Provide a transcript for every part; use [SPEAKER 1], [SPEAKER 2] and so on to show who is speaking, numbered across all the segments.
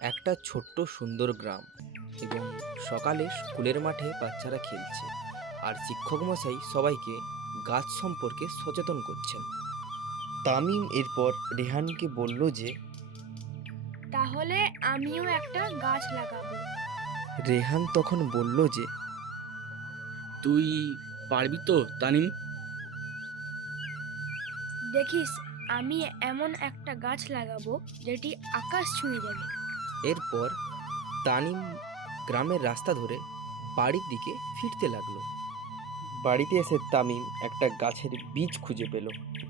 [SPEAKER 1] একটা ছোট্ট সুন্দর গ্রাম এবং সকালে স্কুলের মাঠে বাচ্চারা খেলছে আর শিক্ষক মশাই সবাইকে গাছ সম্পর্কে সচেতন করছেন। তামিম এরপর রেহানকে বলল যে
[SPEAKER 2] তাহলে আমিও একটা গাছ লাগাবো।
[SPEAKER 1] রেহান তখন বলল যে
[SPEAKER 3] তুই পারবি তো তানিম?
[SPEAKER 2] দেখিস, আমি এমন একটা গাছ লাগাবো যেটি আকাশ ছুঁয়ে যাবে।
[SPEAKER 1] এরপর তানিম গ্রামের রাস্তা ধরে বাড়ির দিকে ফিরতে লাগলো। বাড়িতে এসে তামিম একটা গাছের বীজ খুঁজে পেল।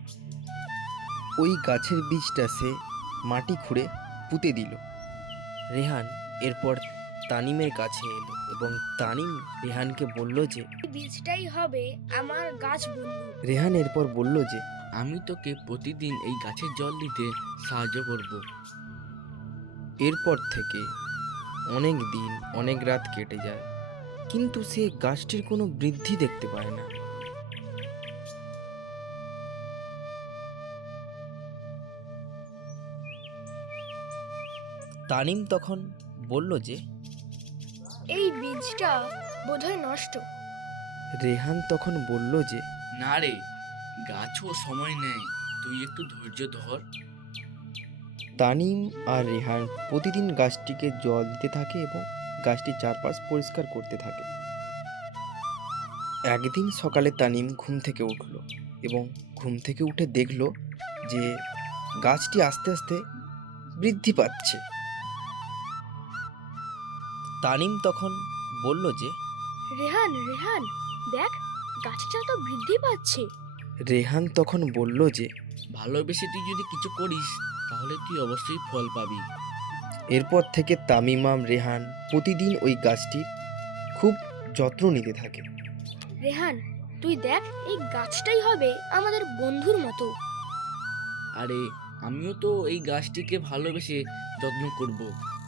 [SPEAKER 1] ওই গাছের বীজটা সে মাটি খুঁড়ে পুঁতে দিল। রেহান এরপর তানিমের কাছে এলো এবং তানিম রেহানকে বলল যে
[SPEAKER 2] এই বীজটাই হবে আমার গাছ বন্ধু।
[SPEAKER 1] রেহান এরপর বলল যে
[SPEAKER 3] আমি তোকে প্রতিদিন এই গাছের জল দিতে সাহায্য করব।
[SPEAKER 1] এরপর থেকে অনেক দিন অনেক রাত কেটে যায়, কিন্তু সে গাছটির কোনো বৃদ্ধি দেখতে পায় না। তানিম তখন বলল যে
[SPEAKER 2] এই বীজটা বোধহয় নষ্ট।
[SPEAKER 1] রেহান তখন বলল যে
[SPEAKER 3] না রে, গাছও সময় নেয়, তুই একটু ধৈর্য ধর।
[SPEAKER 1] তানিম আর রেহান প্রতিদিন গাছটিকে জল দিতে থাকে এবং গাছটির চারপাশ পরিষ্কার করতে থাকে। একদিন সকালে তানিম ঘুম থেকে উঠল এবং ঘুম থেকে উঠে দেখল যে গাছটি আস্তে আস্তে বৃদ্ধি পাচ্ছে। তানিম তখন বলল যে
[SPEAKER 2] রেহান রেহান, দেখ, গাছটা তো বৃদ্ধি পাচ্ছে।
[SPEAKER 1] রেহান তখন বলল যে
[SPEAKER 3] ভালোবেসে তুই যদি কিছু করিস তাহলে তুই অবশ্যই ফল পাবি।
[SPEAKER 1] এরপর থেকে তামিমাম রেহান প্রতিদিন ওই গাছটির খুব যত্ন নিতে থাকে।
[SPEAKER 2] রেহান, তুই দেখ, এই গাছটাই হবে আমাদের বন্ধুর মতো।
[SPEAKER 3] আরে আমিও তো এই গাছটিকে ভালোবেসে যত্ন করব।